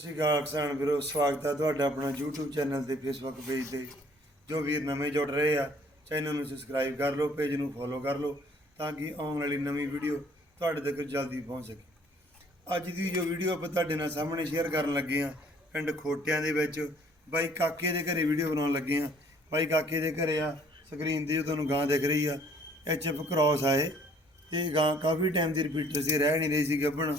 ਸ੍ਰੀ ਅਕਾਲ ਕਿਸਾਨ ਵੀਰੋ, ਸਵਾਗਤ ਹੈ ਤੁਹਾਡਾ ਆਪਣਾ YouTube ਚੈਨਲ ਤੇ, Facebook ਪੇਜ ਤੇ। ਜੋ ਵੀਰ ਨਵੇਂ ਜੁੜ ਰਹੇ ਆ, ਚੈਨਲ ਨੂੰ ਸਬਸਕ੍ਰਾਈਬ ਕਰ ਲਓ ਪੇਜ ਨੂੰ ਫੋਲੋ ਕਰ ਲਓ, ਤਾਂ ਕਿ ਆਉਣ ਵਾਲੀ ਨਵੀਂ ਵੀਡੀਓ ਤੁਹਾਡੇ ਤੱਕ ਜਲਦੀ ਪਹੁੰਚ ਸਕੇ। ਅੱਜ ਦੀ ਜੋ ਵੀਡੀਓ ਆਪਾਂ ਤੁਹਾਡੇ ਨਾਲ ਸਾਹਮਣੇ ਸ਼ੇਅਰ ਕਰਨ ਲੱਗੇ ਆ, ਪਿੰਡ ਖੋਟਿਆਂ ਦੇ ਵਿੱਚ, ਬਾਈ ਕਾਕੇ ਦੇ ਘਰੇ ਵੀਡੀਓ ਬਣਾਉਣ ਲੱਗੇ ਆ। ਬਾਈ ਕਾਕੇ ਦੇ ਘਰੇ ਆ ਸਕਰੀਨ ਤੇ ਜੋ ਤੁਹਾਨੂੰ ਗਾਂ ਦਿਖ ਰਹੀ ਆ ਐਚਐਫ ਕ੍ਰਾਸ ਆਏ ਤੇ ਗਾਂ ਕਾਫੀ ਟਾਈਮ ਦੀ ਰਿਪੀਟਰ ਸੀ, ਰਹਿ ਨਹੀਂ ਰਹੀ ਸੀ ਗੱਭਣ,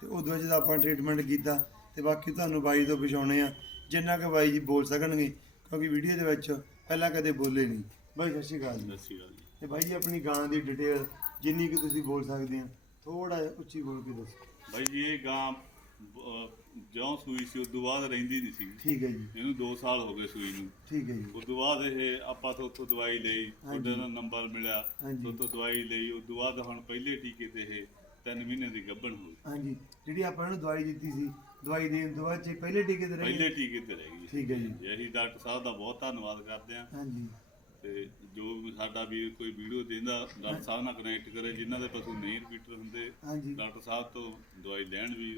ਤੇ ਉਦੋਂ ਜਦੋਂ ਆਪਾਂ ਟ੍ਰੀਟਮੈਂਟ ਕੀਤਾ ਤੇ ਬਾਕੀ ਤੁਹਾਨੂੰ ਬਾਈ ਤੋਂ ਪਛਾਉਣੇ ਆ ਜਿੰਨਾ ਕਿ ਬਾਈ ਜੀ ਬੋਲ ਸਕਣਗੇ ਕਿਉਂਕਿ ਵੀਡੀਓ ਦੇ ਵਿੱਚ ਪਹਿਲਾਂ ਕਦੇ ਬੋਲੇ ਨਹੀਂ। ਬਾਈ ਸਤਿ ਸ਼੍ਰੀ ਅਕਾਲ ਜੀ। ਸਤਿ ਸ਼੍ਰੀ ਅਕਾਲ ਜੀ। ਤੇ ਬਾਈ ਜੀ ਆਪਣੀ ਗਾਂ ਦੀ ਡਿਟੇਲ ਜਿੰਨੀ ਕਿ ਤੁਸੀਂ ਬੋਲ ਸਕਦੇ ਆ ਥੋੜਾ ਉੱਚੀ ਬੋਲ ਕੇ ਦੱਸੋ। ਬਾਈ ਜੀ ਇਹ ਗਾਂ ਜਿਉਂ ਸੂਈ ਸੀ ਉਦੋਂ ਬਾਅਦ ਰਹਿੰਦੀ ਨਹੀਂ ਸੀ। ਠੀਕ ਹੈ ਜੀ। ਇਹਨੂੰ 2 ਸਾਲ ਹੋ ਗਏ ਸੂਈ ਨੂੰ। ਠੀਕ ਹੈ ਜੀ। ਉਦੋਂ ਬਾਅਦ ਇਹ ਆਪਾਂ ਤੋਂ ਉੱਥੋਂ ਦਵਾਈ ਲਈ ਹਾਂਜੀ। ਤੁਹਾਡੇ ਦਾ ਨੰਬਰ ਮਿਲਿਆ। ਉੱਥੋਂ ਦਵਾਈ ਲਈ ਉਦੋਂ ਬਾਅਦ ਹੁਣ ਪਹਿਲੇ ਟੀਕੇ ਤੇ ਇਹ 3 ਮਹੀਨੇ ਦੀ ਗੱਭਣ ਹੋਈ। ਹਾਂਜੀ ਜਿਹੜੀ ਆਪਾਂ ਨੂੰ ਦਵਾਈ ਦਿੱਤੀ ਸੀ ਦਵਾਈ ਦੇਣ ਤੋਂ ਬਾਅਦ ਚ ਪਹਿਲੇ ਟੀਕੇ ਤੇ ਪਹਿਲੇ ਰਹੇ ਟੀਕੇ ਤੇ ਰਹਿ ਗਈ ਠੀਕ ਹੈ ਜੀ। ਇਹੀ ਡਾਕਟਰ ਸਾਹਿਬ ਦਾ ਬਹੁਤ ਧੰਨਵਾਦ ਕਰਦੇ ਆ ਹਾਂਜੀ। ਤੇ ਜੋ ਵੀ ਸਾਡਾ ਵੀ ਕੋਈ ਵੀਡੀਓ ਦੇਂਦਾ ਡਾਕਟਰ ਸਾਹਿਬ ਨਾਲ ਕਨੈਕਟ ਕਰੇ ਜਿਨ੍ਹਾਂ ਦੇ ਪਸ਼ੂ ਨਹੀਂ ਰਿਪੀਟਰ ਹੁੰਦੇ ਹਾਂਜੀ। ਡਾਕਟਰ ਸਾਹਿਬ ਤੋਂ ਦਵਾਈ ਲੈਣ ਵੀ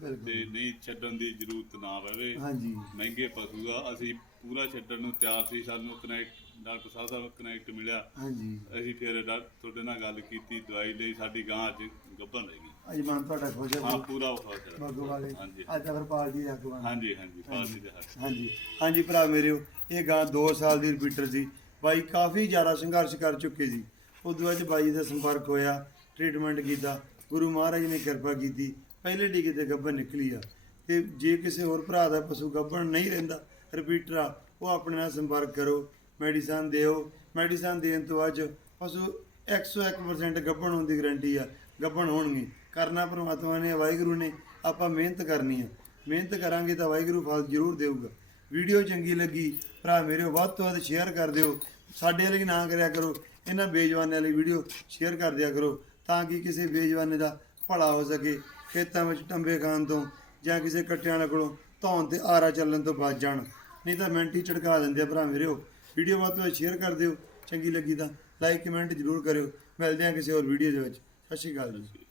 ਤੇ ਨਹੀਂ ਛੱਡਣ ਦੀ ਜ਼ਰੂਰਤ ਨਾ ਪਵੇ। ਹਾਂਜੀ। ਮਹਿੰਗੇ ਪਸ਼ੂ ਆ ਅਸੀਂ ਪੂਰਾ ਛੱਡਣ ਨੂੰ ਤਿਆਰ ਸੀ ਸਾਨੂੰ ਕਨੈਕਟ ਡਾਕਟਰ ਸਾਹਿਬ ਦਾ ਕਨੈਕਟ ਮਿਲਿਆ। ਹਾਂਜੀ। ਅਸੀਂ ਫਿਰ ਡਾਕ- ਤੁਹਾਡੇ ਨਾਲ ਗੱਲ ਕੀਤੀ ਦਵਾਈ ਲਈ ਸਾਡੀ ਗਾਂ ਅੱਜ ਗੱਭਣ ਰਹਿ ਅੱਜ ਮਨ ਤੁਹਾਡਾ ਖੁਸ਼ ਹਾਂ। ਹੈ ਪੂਰਾ ਹੈ। ਬਾਗੋ ਵਾਲੇ। ਹਾਂਜੀ। ਅੱਜ ਤਾਂ ਫਿਰ ਪਾਰਟੀ ਦਾ ਅਗਵਾਨ ਹਾਂਜੀ ਹਾਂਜੀ ਪਾਰਟੀ ਦੇ ਹੱਥ ਹਾਂਜੀ। ਹਾਂਜੀ ਭਰਾ ਮੇਰਿਓ ਇਹ ਗਾਂ 2 ਸਾਲ ਦੀ ਰਿਪੀਟਰ ਸੀ। ਬਾਈ ਕਾਫੀ ਜ਼ਿਆਦਾ ਸੰਘਰਸ਼ ਕਰ ਚੁੱਕੇ ਸੀ। ਉਦੋਂ ਬਾਅਦ 'ਚ ਬਾਈ ਦਾ ਸੰਪਰਕ ਹੋਇਆ ਟ੍ਰੀਟਮੈਂਟ ਕੀਤਾ। ਗੁਰੂ ਮਹਾਰਾਜ ਨੇ ਕਿਰਪਾ ਕੀਤੀ। ਪਹਿਲੇ ਟੀਕੇ ਤੇ ਗੱਭਣ ਨਿਕਲੀ ਆ। ਤੇ ਜੇ ਕਿਸੇ ਹੋਰ ਭਰਾ ਦਾ ਪਸ਼ੂ ਗੱਭਣ ਨਹੀਂ ਰਹਿੰਦਾ ਰਿਪੀਟਰ ਆ ਉਹ ਆਪਣੇ ਨਾਲ ਸੰਪਰਕ ਕਰੋ ਮੈਡੀਸਨ ਦਿਓ। ਮੈਡੀਸਨ ਦੇਣ ਤੋਂ ਬਾਅਦ 'ਚ ਪਸ਼ੂ 101% ਗੱਭਣ ਹੋਣ ਦੀ ਗਰੰਟੀ ਆ। ਗੱਭਣ ਹੋਣਗੇ। ਕਰਨਾ ਪਰਮਾਤਮਾ ਨੇ, ਵਾਹਿਗੁਰੂ ਨੇ, ਆਪਾਂ ਮਿਹਨਤ ਕਰਨੀ ਆ। ਮਿਹਨਤ ਕਰਾਂਗੇ ਤਾਂ ਵਾਹਿਗੁਰੂ ਫਲ ਜ਼ਰੂਰ ਦੇਊਗਾ। ਵੀਡੀਓ ਚੰਗੀ ਲੱਗੀ, ਭਰਾ ਮੇਰੇ, ਵੱਧ ਤੋਂ ਵੱਧ ਸ਼ੇਅਰ ਕਰ ਦਿਓ। ਸਾਡੇ ਲਈ ਨਾ ਕਰਿਆ ਕਰੋ। ਇਹਨਾਂ ਬੇਜਵਾਨਾਂ ਲਈ ਵੀਡੀਓ ਸ਼ੇਅਰ ਕਰ ਦਿਆ ਕਰੋ, ਤਾਂ ਕਿ ਕਿਸੇ ਬੇਜਵਾਨੇ ਦਾ ਭਲਾ ਹੋ ਸਕੇ। ਖੇਤਾਂ ਵਿੱਚ ਟੰਬੇ ਖਾਣ ਤੋਂ ਜਾਂ ਕਿਸੇ ਕੱਟਿਆਂ ਵਾਲੇ ਕੋਲੋਂ ਧੌਣ ਤੇ ਆਰਾ ਚੱਲਣ ਤੋਂ ਬਚ ਜਾਣ। ਨਹੀਂ ਤਾਂ ਮਿੰਟ ਹੀ ਝਟਕਾ ਦਿੰਦੇ ਆ ਭਰਾ ਮੇਰਿਓ ਵੀਡੀਓ ਵੱਧ ਤੋਂ ਵੱਧ ਸ਼ੇਅਰ ਕਰ ਦਿਓ। ਚੰਗੀ ਲੱਗੀ ਤਾਂ ਲਾਈਕ ਕਮੈਂਟ ਜ਼ਰੂਰ ਕਰਿਓ। ਮਿਲਦੇ ਹਾਂ ਕਿਸੇ ਹੋਰ ਵੀਡੀਓ ਦੇ ਵਿੱਚ। ਸਤਿ ਸ਼੍ਰੀ ਅਕਾਲ ਜੀ।